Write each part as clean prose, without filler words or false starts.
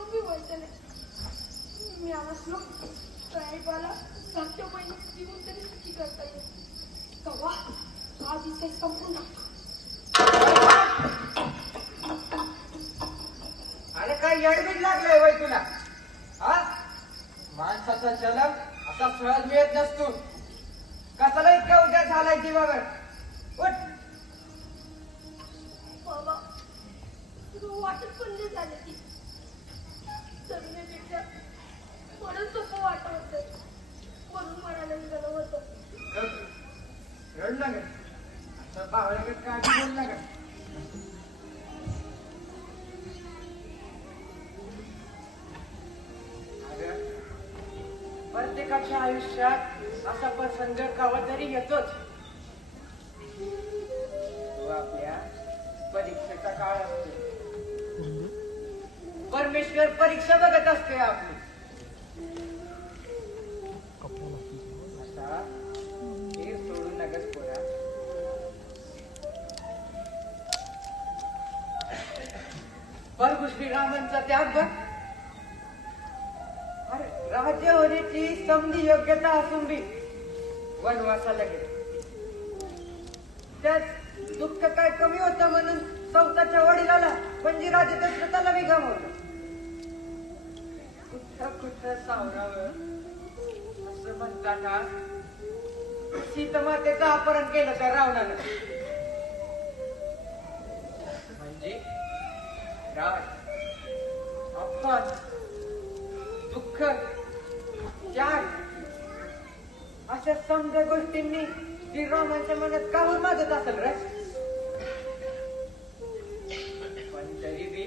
उभी व्हायचं नाही. मी आवाजलो साहेबाला 7 महिने जीवन तरी सुखी करता येईल तेव्हा हा विषय संपून टाकतो. अरे काय येडबीड लागलंय वय तुला? हा, माणसाचा जन्म असा सहज मिळत नसतो. कसाला इतका उद्या झालाय जीवावर? उठ. बाबा वाटत पण नाही झाले की जगण्यापेक्षा म्हणून सोपं वाटत होतं म्हणून मरायला निघालं होतं. रड ना ग, असं बावळ्याकडे काय बोल ना ग. प्रत्येकाच्या आयुष्यात असा प्रसंग केव्हा तरी येतोच. तो आपल्या परीक्षेचा काळ असतो. परमेश्वर परीक्षा बघत असते आपली. असा हे सोडू नगस पोरा. प्रभू श्रीरामांचा त्याग बघ. राज्य होण्याची समधी योग्यता असून बी वनवासाला गेले. त्यात दुःख काय कमी होतं म्हणून सौताच्या वडिलाला म्हणजे राजे दशरथाला बी गमावलं. कुठं कुठं सावरावं असं म्हणताना सीतामातेचं अपहरण केलं त्या रावणानं. म्हणजे राज, अपमान, दुःख, त्याग अशा समजा गोष्टींनी ती रामाच्या मनात काहून माजत असेल रे. पण तरी बी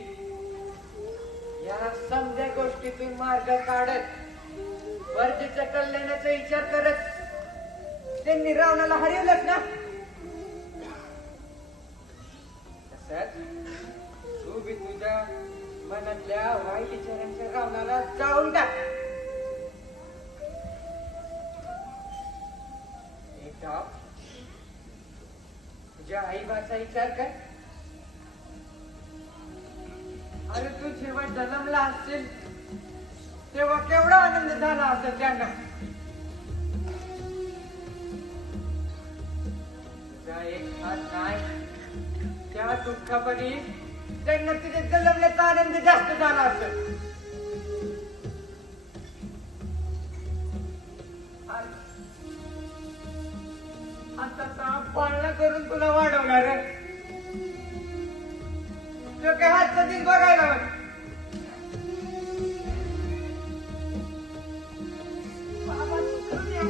या समजा गोष्टीतून मार्ग काढत वर्जेच्या कल्याणाचा विचार करत त्यांनी रावणाला हरवलंच ना. तसंच तू बी तुझ्या मनातल्या वाईट विचारांच्या रावणाला जाळून टाक. एकदा तुझ्या आईबाचा विचार कर. अरे तू जेव्हा जन्मला असशील तेव्हा केवढा आनंद झाला असेल त्यांना. तुझा एक हात नाही त्या दुःखापरी त्यांना तुझे जन्मल्याचा आनंद जास्त झाला असेल. आता पाळणा करून तुला वाढवणार तो काय हातचा दिल बघायला वाट. बाबा करून या.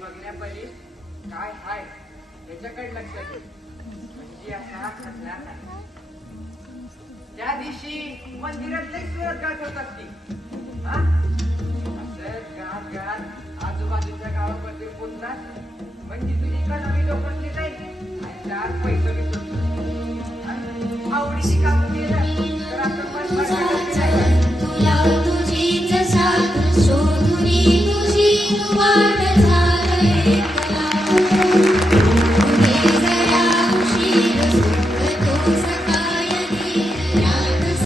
बघण्यापरी काय हाय याच्याकडे लक्ष दे. म्हणजे असा खटला नाही. त्या दिवशी मंदिरात लई सुरत गाठ होत असते. असं गात गात आजूबाजूच्या गावामध्ये पुन्हा म्हणजे तुझी कलावी लोकांची जाईल आणि 4 पैसे बी सुटतो. आवडीची काम केलं तर आपण पण तुला तुझीच साथ शोधुनी तुझी वाट झाले.